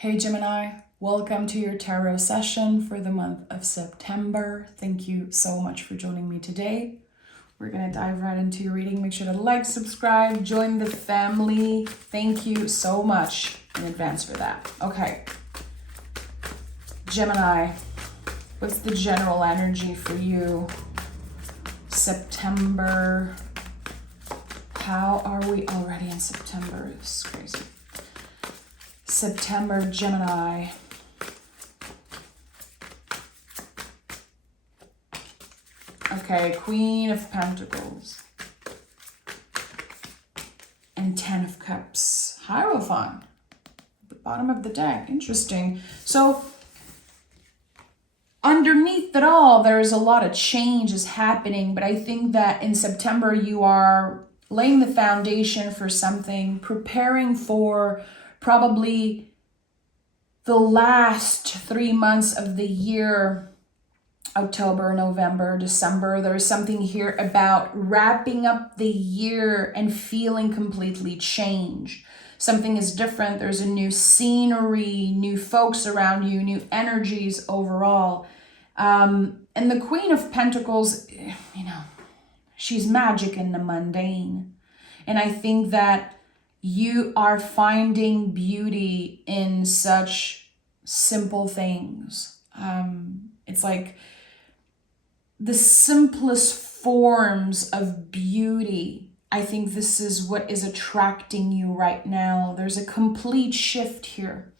Hey Gemini, welcome to your tarot session for the month of September. Thank you so much for joining me today. We're going to dive right into your reading. Make sure to like, subscribe, join the family. Thank you so much in advance for that. Okay. Gemini, what's the general energy for you? September. How are we already in September? This is crazy. September, Gemini. Okay, Queen of Pentacles. And 10 of Cups. Hierophant. The bottom of the deck. Interesting. So, underneath it all, there's a lot of changes happening, but I think that in September you are laying the foundation for something, preparing for probably the last 3 months of the year, October, November, December. There's something here about wrapping up the year and feeling completely changed. Something is different. There's a new scenery, new folks around you, new energies overall. And the Queen of Pentacles, she's magic in the mundane. And I think that you are finding beauty in such simple things. It's like the simplest forms of beauty. I think this is what is attracting you right now. There's a complete shift here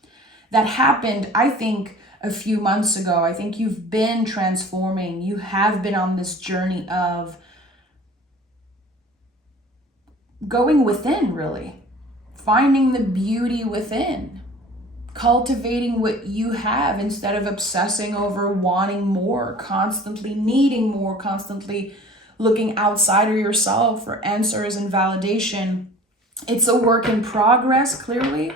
that happened, I think, a few months ago. I think you've been transforming. You have been on this journey of going within, really. Finding the beauty within, cultivating what you have instead of obsessing over wanting more, constantly needing more, constantly looking outside of yourself for answers and validation. It's a work in progress, clearly.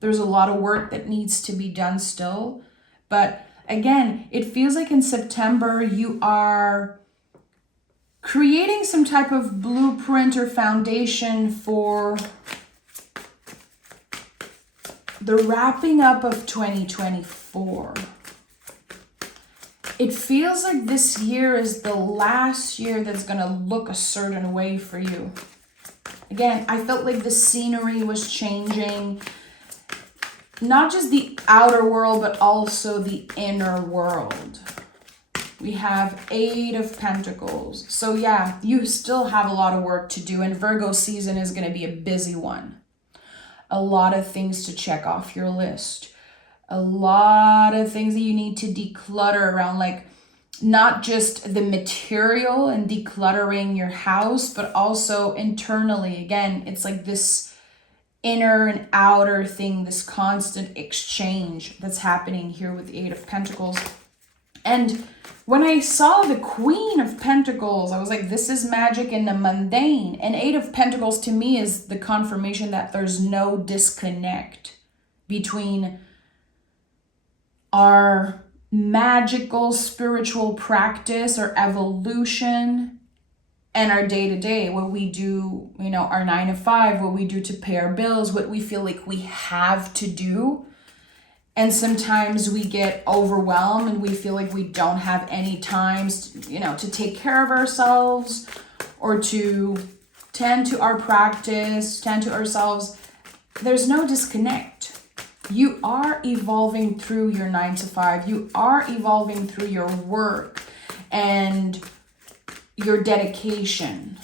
There's a lot of work that needs to be done still. But again, it feels like in September you are creating some type of blueprint or foundation for the wrapping up of 2024. It feels like this year is the last year that's going to look a certain way for you. Again, I felt like the scenery was changing. Not just the outer world, but also the inner world. We have 8 of Pentacles. So yeah, you still have a lot of work to do, and Virgo season is going to be a busy one. A lot of things to check off your list. A lot of things that you need to declutter around, like not just the material and decluttering your house, but also internally. Again, it's like this inner and outer thing, this constant exchange that's happening here with the 8 of Pentacles. And when I saw the Queen of Pentacles, I was like, this is magic in the mundane. And 8 of Pentacles to me is the confirmation that there's no disconnect between our magical spiritual practice or evolution and our day-to-day, what we do, our 9 to 5, what we do to pay our bills, what we feel like we have to do. And sometimes we get overwhelmed and we feel like we don't have any times, to take care of ourselves or to tend to our practice, tend to ourselves. There's no disconnect. You are evolving through your 9 to 5. You are evolving through your work and your dedication.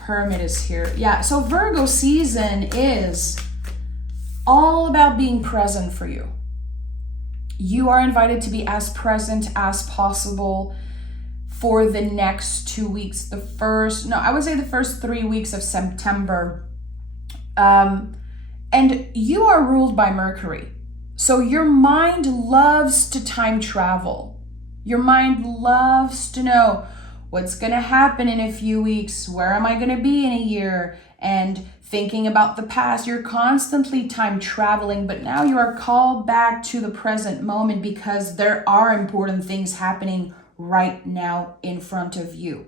Hermit is here. Yeah, so Virgo season is all about being present for you. You are invited to be as present as possible for the next 2 weeks. I would say the first 3 weeks of September. And you are ruled by Mercury. So your mind loves to time travel. Your mind loves to know what's going to happen in a few weeks. Where am I going to be in a year? And thinking about the past, you're constantly time traveling, but now you are called back to the present moment because there are important things happening right now in front of you.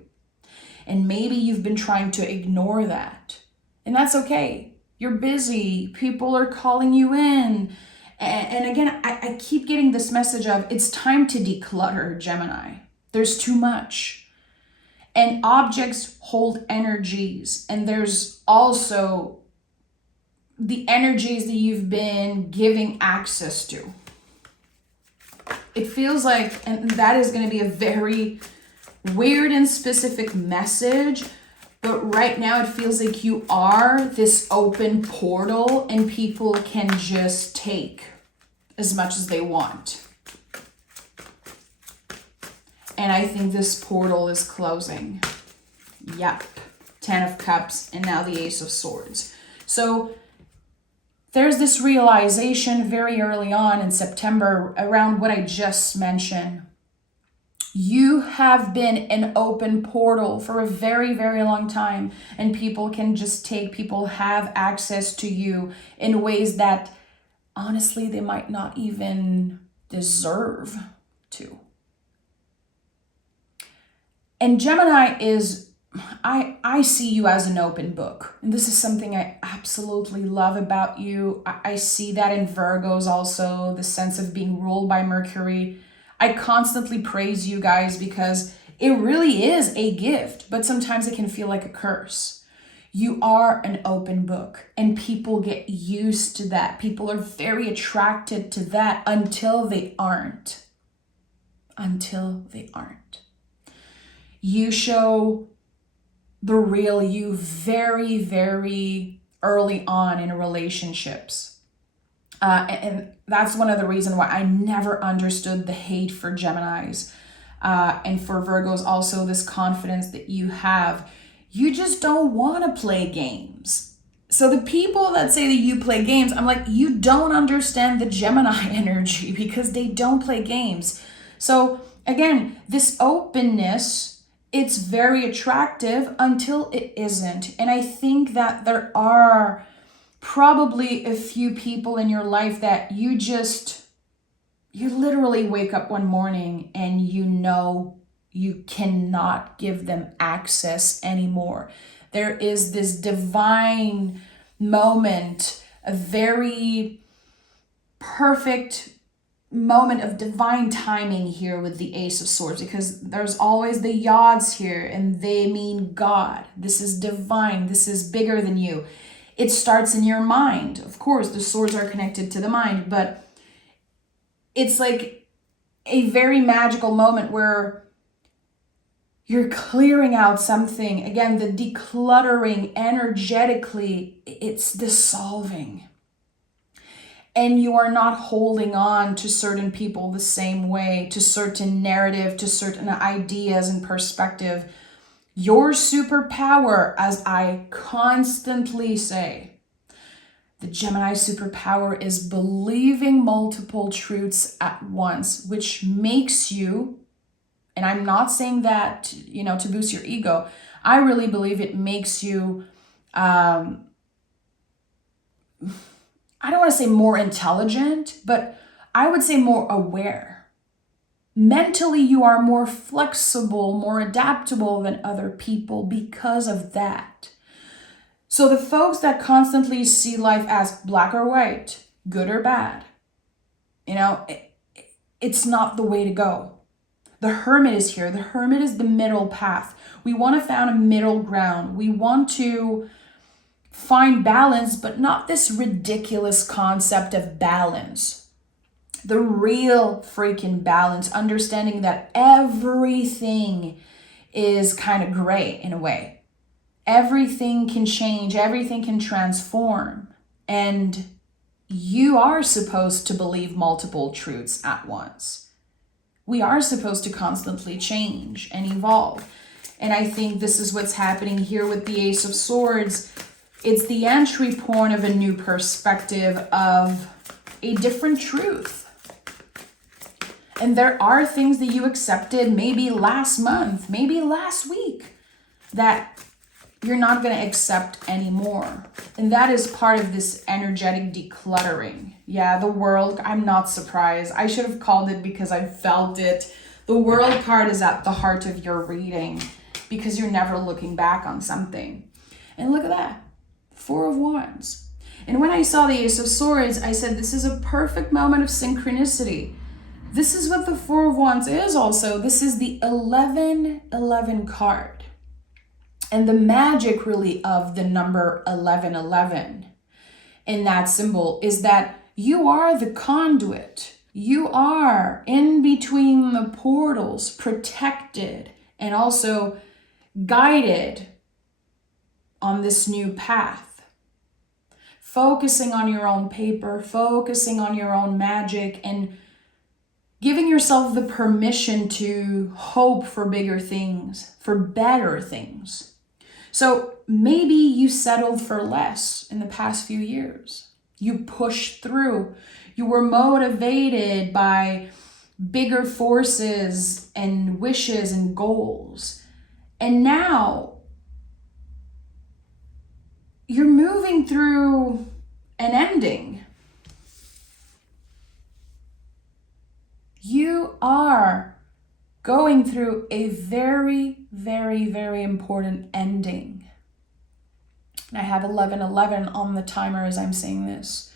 And maybe you've been trying to ignore that. And that's okay. You're busy. People are calling you in. And again, I keep getting this message of it's time to declutter, Gemini. There's too much. And objects hold energies. And there's also the energies that you've been giving access to. It feels like, and that is going to be a very weird and specific message, but right now it feels like you are this open portal and people can just take as much as they want. And I think this portal is closing. Yep. 10 of Cups and now the Ace of Swords. So there's this realization very early on in September around what I just mentioned. You have been an open portal for a very, very long time, and people can just take, people have access to you in ways that honestly they might not even deserve to. And Gemini is, I see you as an open book. And this is something I absolutely love about you. I see that in Virgos also, the sense of being ruled by Mercury. I constantly praise you guys because it really is a gift, but sometimes it can feel like a curse. You are an open book and people get used to that. People are very attracted to that until they aren't. Until they aren't. You show the real you very, very early on in relationships. And that's one of the reasons why I never understood the hate for Geminis. And for Virgos also, this confidence that you have. You just don't want to play games. So the people that say that you play games, I'm like, you don't understand the Gemini energy because they don't play games. So again, this openness, it's very attractive until it isn't. And I think that there are probably a few people in your life that you literally wake up one morning and you know you cannot give them access anymore. There is this divine moment, a very perfect moment of divine timing here with the Ace of Swords, because there's always the yods here and they mean God. This is divine. This is bigger than you. It starts in your mind. Of course, the swords are connected to the mind, but it's like a very magical moment where you're clearing out something. Again, the decluttering energetically, it's dissolving. And you are not holding on to certain people the same way, to certain narrative, to certain ideas and perspective. Your superpower, as I constantly say, the Gemini superpower is believing multiple truths at once, which makes you, and I'm not saying that, to boost your ego. I really believe it makes you, I don't want to say more intelligent, but I would say more aware. Mentally, you are more flexible, more adaptable than other people because of that. So the folks that constantly see life as black or white, good or bad, it's not the way to go. The Hermit is here. The Hermit is the middle path. We want to find a middle ground. We want to find balance, but not this ridiculous concept of balance. The real freaking balance, understanding that everything is kind of gray in a way. Everything can change, everything can transform. And you are supposed to believe multiple truths at once. We are supposed to constantly change and evolve. And I think this is what's happening here with the Ace of Swords. It's the entry point of a new perspective, of a different truth. And there are things that you accepted maybe last month, maybe last week, that you're not going to accept anymore. And that is part of this energetic decluttering. Yeah, the World, I'm not surprised. I should have called it because I felt it. The World card is at the heart of your reading because you're never looking back on something. And look at that. 4 of Wands. And when I saw the Ace of Swords, I said, this is a perfect moment of synchronicity. This is what the Four of Wands is also. This is the 1111 card. And the magic really of the number 1111 in that symbol is that you are the conduit. You are in between the portals, protected and also guided on this new path. Focusing on your own paper, focusing on your own magic, and giving yourself the permission to hope for bigger things, for better things. So maybe you settled for less in the past few years. You pushed through. You were motivated by bigger forces and wishes and goals. And now you're moving through an ending. You are going through a very, very, very important ending. I have 1111 on the timer as I'm saying this.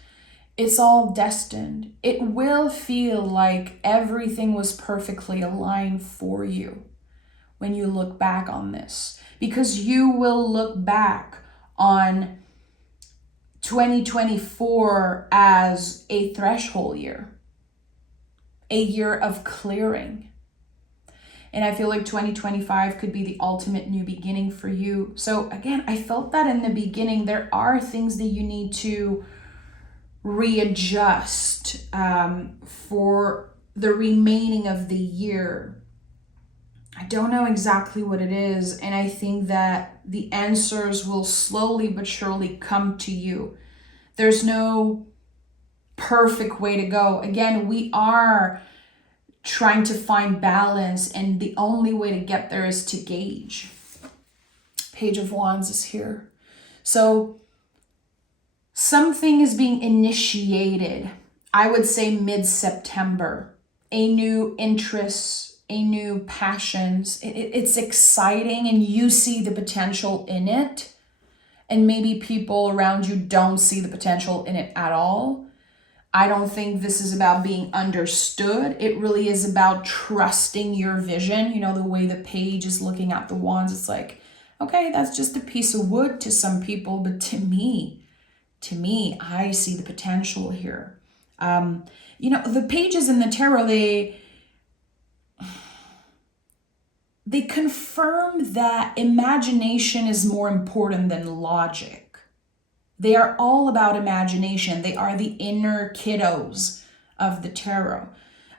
It's all destined. It will feel like everything was perfectly aligned for you when you look back on this, because you will look back on 2024 as a threshold year, a year of clearing. And I feel like 2025 could be the ultimate new beginning for you. So again, I felt that in the beginning, there are things that you need to readjust for the remaining of the year. I don't know exactly what it is. And I think that the answers will slowly but surely come to you. There's no perfect way to go. Again, we are trying to find balance, and the only way to get there is to gauge. Page of Wands is here. So something is being initiated, I would say mid-September. A new interest, a new passions. It's exciting and you see the potential in it. And maybe people around you don't see the potential in it at all. I don't think this is about being understood. It really is about trusting your vision. You know, the way the page is looking at the wands, it's like, okay, that's just a piece of wood to some people, but to me, I see the potential here. You know, the pages in the tarot, they confirm that imagination is more important than logic. They are all about imagination. They are the inner kiddos of the tarot.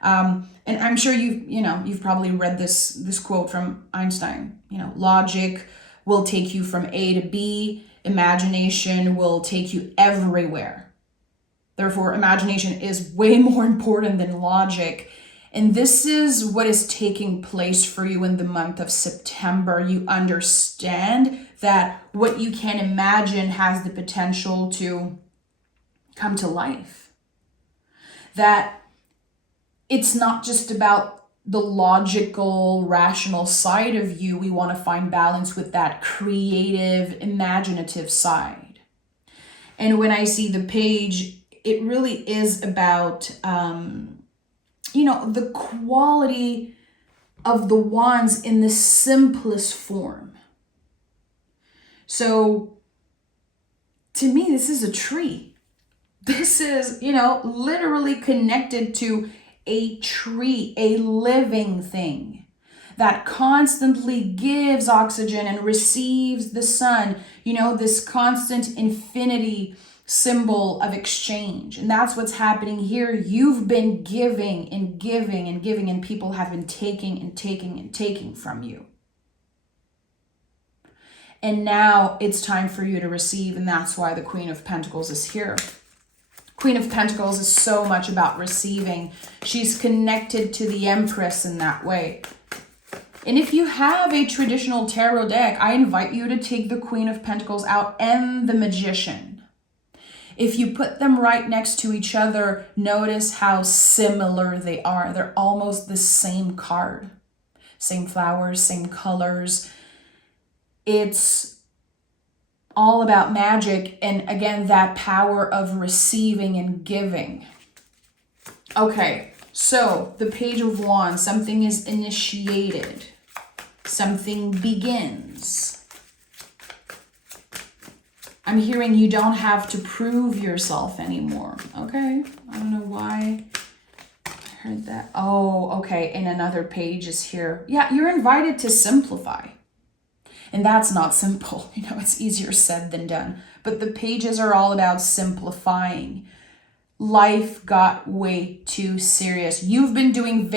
And I'm sure you've probably read this quote from Einstein. You know, logic will take you from A to B. Imagination will take you everywhere. Therefore, imagination is way more important than logic. And this is what is taking place for you in the month of September. You understand that what you can imagine has the potential to come to life. That it's not just about the logical, rational side of you. We want to find balance with that creative, imaginative side. And when I see the page, it really is about the quality of the wands in the simplest form. So to me, this is a tree. This is, literally connected to a tree, a living thing that constantly gives oxygen and receives the sun, this constant infinity symbol of exchange. And that's what's happening here. You've been giving and giving and giving, and people have been taking and taking and taking from you. And now it's time for you to receive, and that's why the Queen of Pentacles is here. Queen of Pentacles is so much about receiving. She's connected to the Empress in that way. And if you have a traditional tarot deck, I invite you to take the Queen of Pentacles out and the Magician. If you put them right next to each other, notice how similar they are. They're almost the same card. Same flowers, same colors. It's all about magic, and again, that power of receiving and giving. Okay, so the Page of Wands, something is initiated. Something begins. I'm hearing you don't have to prove yourself anymore. Okay, I don't know why I heard that. Oh, okay, and another page is here. Yeah, you're invited to simplify. And that's not simple. You know, it's easier said than done. But the pages are all about simplifying. Life got way too serious. You've been doing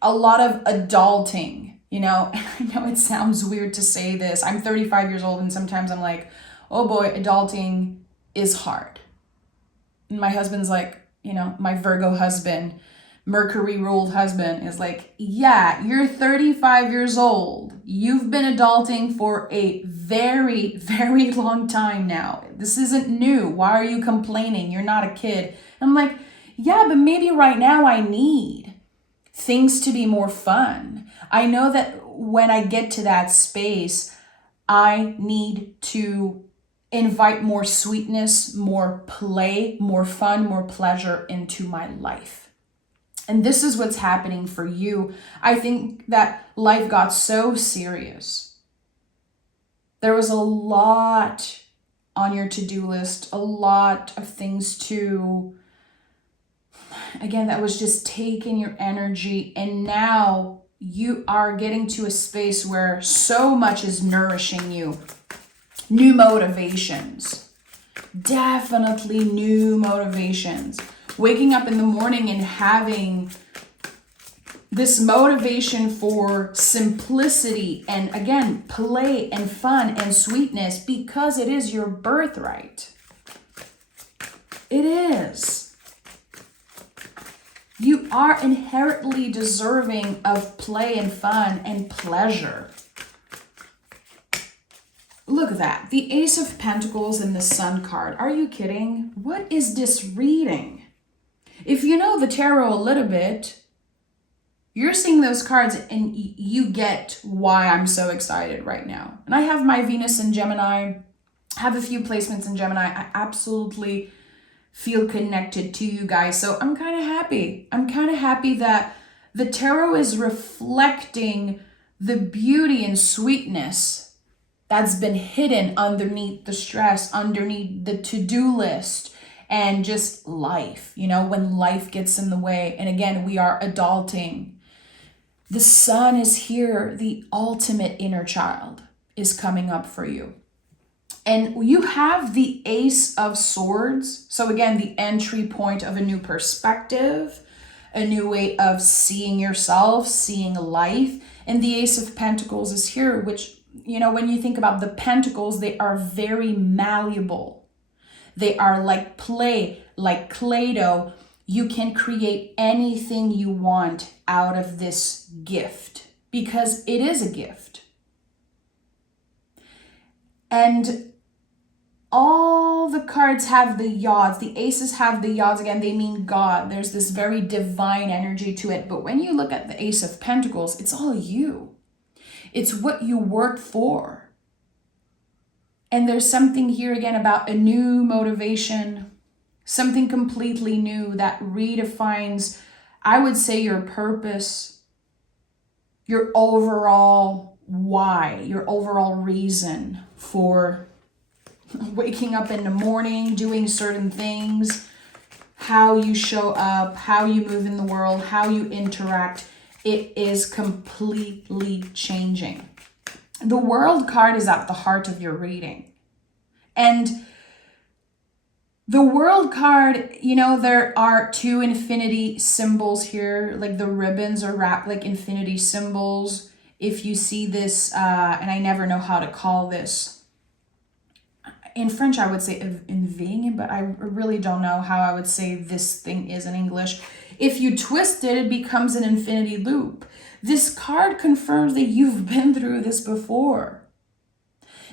a lot of adulting, you know. I know it sounds weird to say this. I'm 35 years old and sometimes I'm like, oh boy, adulting is hard. And my husband's like, you know, my Virgo husband, Mercury ruled husband is like, yeah, you're 35 years old. You've been adulting for a very, very long time now. This isn't new. Why are you complaining? You're not a kid. I'm like, yeah, but maybe right now I need things to be more fun. I know that when I get to that space, I need to invite more sweetness, more play, more fun, more pleasure into my life. And this is what's happening for you. I think that life got so serious. There was a lot on your to-do list, a lot of things to, again, that was just taking your energy. And now you are getting to a space where so much is nourishing you. New motivations. Definitely new motivations. Waking up in the morning and having this motivation for simplicity and, again, play and fun and sweetness because it is your birthright. It is. You are inherently deserving of play and fun and pleasure. Look at that. The Ace of Pentacles and the Sun card. Are you kidding? What is this reading? If you know the tarot a little bit, you're seeing those cards and you get why I'm so excited right now. And I have my Venus in Gemini, have a few placements in Gemini. I absolutely feel connected to you guys. So I'm kind of happy. I'm kind of happy that the tarot is reflecting the beauty and sweetness that's been hidden underneath the stress, underneath the to-do list, and just life, you know, when life gets in the way. And again, we are adulting. The sun is here. The ultimate inner child is coming up for you. And you have the Ace of Swords. So again, the entry point of a new perspective, a new way of seeing yourself, seeing life. And the Ace of Pentacles is here, which, you know, when you think about the pentacles, they are very malleable. They are like play, like Play-Doh. You can create anything you want out of this gift because it is a gift. And all the cards have the yods. The aces have the yods. Again, they mean God. There's this very divine energy to it. But when you look at the Ace of Pentacles, it's all you. It's what you worked for. And there's something here again about a new motivation, something completely new that redefines, I would say, your purpose, your overall why, your overall reason for waking up in the morning, doing certain things, how you show up, how you move in the world, how you interact. It is completely changing. The World card is at the heart of your reading. And the World card, you know, there are two infinity symbols here, like the ribbons are wrapped like infinity symbols. If you see this, and I never know how to call this. In French, I would say enving, but I really don't know how I would say this thing is in English. If you twist it, it becomes an infinity loop. This card confirms that you've been through this before.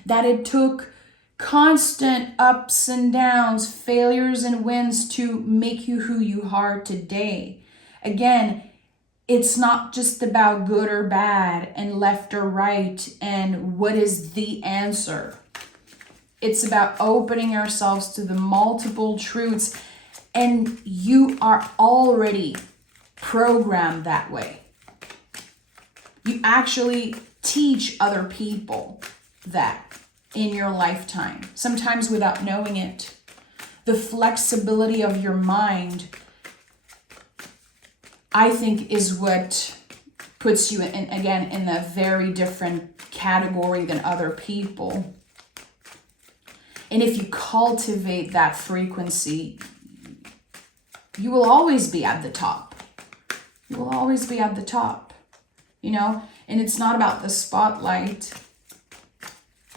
That it took constant ups and downs, failures and wins to make you who you are today. Again, it's not just about good or bad and left or right and what is the answer. It's about opening ourselves to the multiple truths. And you are already programmed that way. You actually teach other people that in your lifetime, sometimes without knowing it. The flexibility of your mind, I think, is what puts you in, again, in a very different category than other people. And if you cultivate that frequency, you will always be at the top. You will always be at the top, you know? And it's not about the spotlight,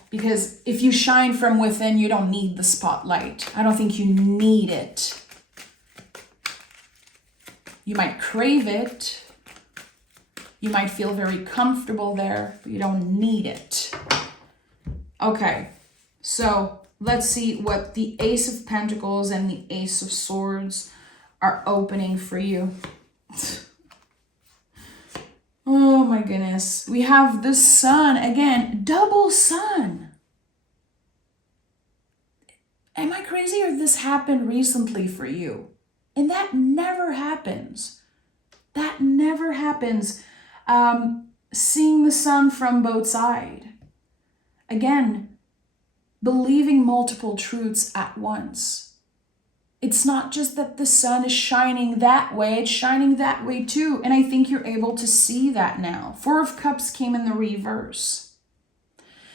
because if you shine from within, you don't need the spotlight. I don't think you need it. You might crave it. You might feel very comfortable there, but you don't need it. Okay, so let's see what the Ace of Pentacles and the Ace of Swords are opening for you. Oh my goodness. We have the Sun again, double Sun. Am I crazy, or this happened recently for you? And that never happens. That never happens. Seeing the Sun from both sides. Again, believing multiple truths at once. It's not just that the Sun is shining that way, it's shining that way too. And I think you're able to see that now. Four of Cups came in the reverse.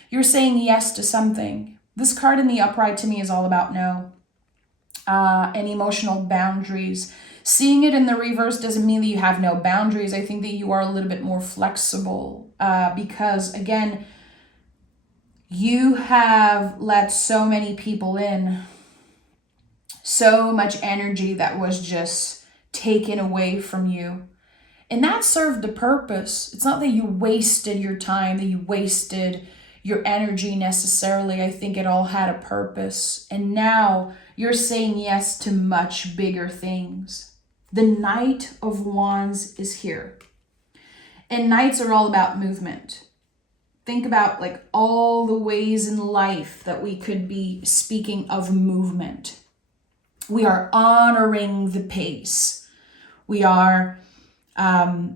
You're saying yes to something. This card in the upright to me is all about no. And emotional boundaries. Seeing it in the reverse doesn't mean that you have no boundaries. I think that you are a little bit more flexible because, again, you have let so many people in. So much energy that was just taken away from you. And that served a purpose. It's not that you wasted your time, that you wasted your energy necessarily. I think it all had a purpose. And now you're saying yes to much bigger things. The Knight of Wands is here. And Knights are all about movement. Think about like all the ways in life that we could be speaking of movement. We are honoring the pace. We are, the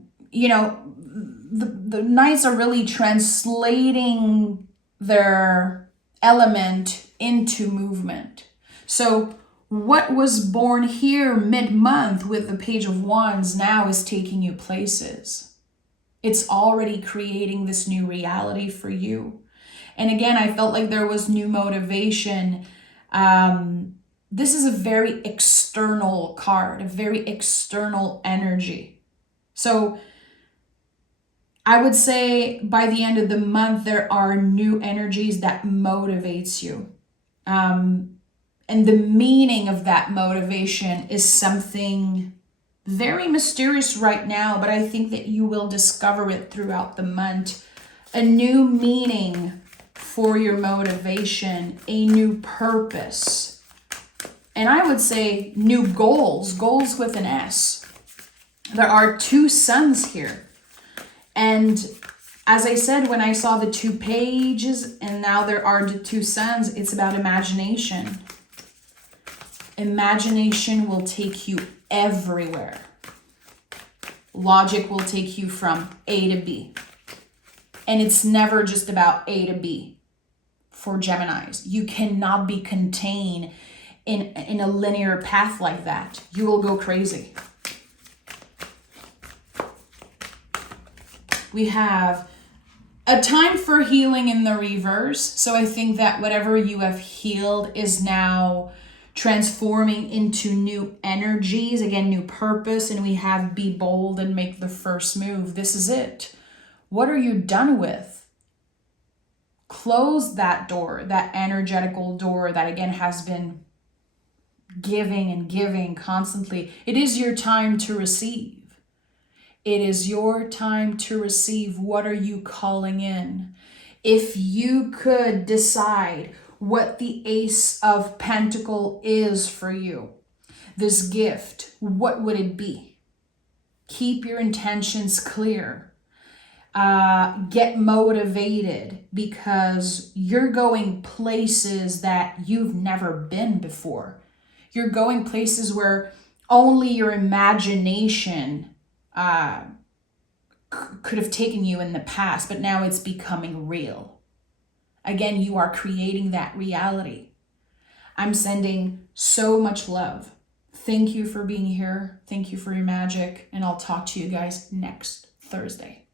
Knights are really translating their element into movement. So what was born here mid-month with the Page of Wands now is taking you places. It's already creating this new reality for you. And again, I felt like there was new motivation. This is a very external card, a very external energy. So I would say by the end of the month, there are new energies that motivates you. And the meaning of that motivation is something very mysterious right now, but I think that you will discover it throughout the month. A new meaning for your motivation, a new purpose. And I would say new goals with an S. There are two suns here. And as I said, when I saw the two pages and now there are the two suns, it's about imagination. Imagination will take you everywhere. Logic will take you from A to B. And it's never just about A to B for Geminis. You cannot be contained in a linear path like that. You will go crazy. We have a time for healing in the reverse. So I think that whatever you have healed is now transforming into new energies, again, new purpose. And we have be bold and make the first move. This is it. What are you done with? Close that door, that energetical door that again has been giving and giving constantly. It is your time to receive. It is your time to receive. What are you calling in? If you could decide what the Ace of Pentacles is for you, this gift, what would it be? Keep your intentions clear. get motivated because you're going places that you've never been before. You're going places where only your imagination could have taken you in the past, but now it's becoming real. Again, you are creating that reality. I'm sending so much love. Thank you for being here. Thank you for your magic. And I'll talk to you guys next Thursday.